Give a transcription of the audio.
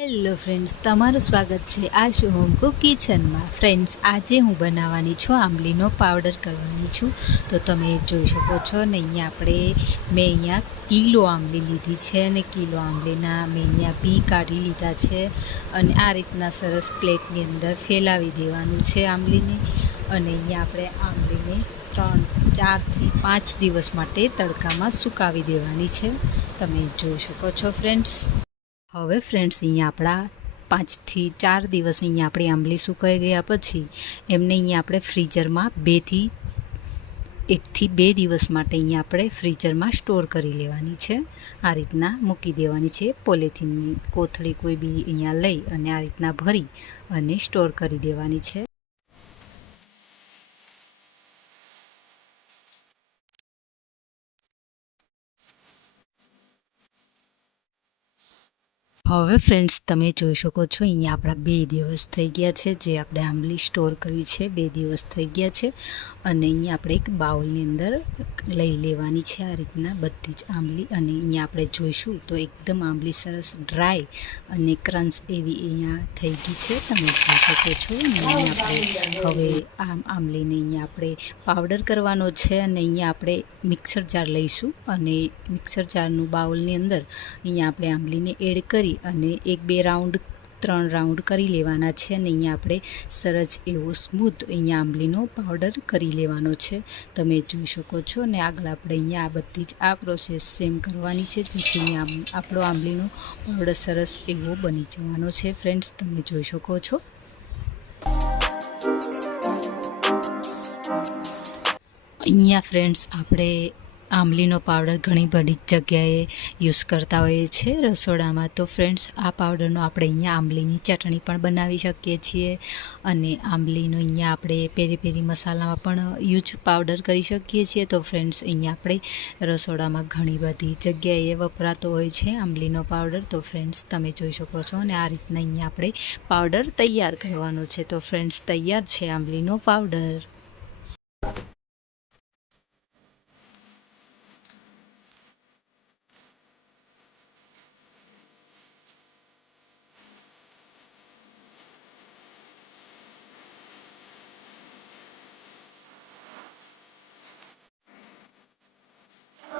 Hello friends, તમારું સ્વાગત છે આશુ હોમ કુક કિચનમાં. ફ્રેન્ડ્સ, આજે હું બનાવવાની છું આંબલીનો પાવડર કરવાની છું. તો તમે જોઈ શકો છો ને મેં અહીંયા કિલો આંબલી લીધી છે અને કિલો આંબલીના મેં અહીંયા બી કાઢી લીધા છે અને આ રીતના સરસ પ્લેટની અંદર ફેલાવી દેવાનું છે આંબલીને. અને અહીંયા આપણે આંબલીને 4થી 5 દિવસ માટે તડકામાં સુકાવી દેવાની છે. તમે જોઈ શકો છો ફ્રેન્ડ્સ. હવે ફ્રેન્ડ્સ, અહીંયા આપણા 5થી 4 દિવસ અહીંયા આપણી આંબલી સુકાઈ ગયા પછી એમને અહીંયા આપણે ફ્રીઝરમાં 1થી 2 દિવસ માટે અહીંયા આપણે ફ્રીઝરમાં સ્ટોર કરી લેવાની છે. આ રીતના મૂકી દેવાની છે. પોલિથીનની કોથળી કોઈ બી અહીંયા લઈ અને આ રીતના ભરી અને સ્ટોર કરી દેવાની છે. હવે ફ્રેન્ડ્સ, તમે જોઈ શકો છો અહીંયા આપણા 2 દિવસ થઈ ગયા છે. જે આપણે આંબલી સ્ટોર કરી છે 2 દિવસ થઈ ગયા છે. અને અહીંયા આપણે એક બાઉલની અંદર લઈ લેવાની છે આ રીતના બધી જ આંબલી. અને અહીંયા આપણે જોઈશું તો એકદમ આંબલી સરસ ડ્રાય અને ક્રંચ એવી અહીંયા થઈ ગઈ છે. તમે જોઈ શકો છો. અને અહીંયા આપણે હવે આંબલીને અહીંયા આપણે પાવડર કરવાનો છે. અને અહીંયા આપણે મિક્સર જાર લઈશું અને મિક્સર જારનું બાઉલની અંદર અહીંયા આપણે આંબલીને એડ કરી અને 1-2 રાઉન્ડ 3 રાઉન્ડ કરી લેવાના છે. અને અહીંયા આપણે સરસ એવો સ્મૂથ અહીંયા આંબલીનો પાવડર કરી લેવાનો છે. તમે જોઈ શકો છો. અને આગળ આપણે અહીંયા આ બધી જ આ પ્રોસેસ સેમ કરવાની છે, જેથી આપણો આંબલીનો પાવડર સરસ એવો બની જવાનો છે. ફ્રેન્ડ્સ, તમે જોઈ શકો છો. અહીંયા ફ્રેન્ડ્સ, આપણે આંબલીનો પાવડર ઘણી બધી જગ્યાએ યુઝ કરતા હોઈએ છીએ રસોડામાં. તો ફ્રેન્ડ્સ, આ પાવડરનો આપણે અહીંયા આંબલીની ચટણી પણ બનાવી શકીએ છીએ. અને આંબલીનો અહીંયા આપણે પેરી પેરી મસાલામાં પણ પાવડર કરી શકીએ છીએ. તો ફ્રેન્ડ્સ, અહીંયા આપણે રસોડામાં ઘણી બધી જગ્યાએ વપરાતો હોય છે આંબલીનો પાવડર. તો ફ્રેન્ડ્સ, તમે જોઈ શકો છો. અને આ રીતના અહીંયા આપણે પાવડર તૈયાર કરવાનો છે. તો ફ્રેન્ડ્સ, તૈયાર છે આંબલીનો પાવડર.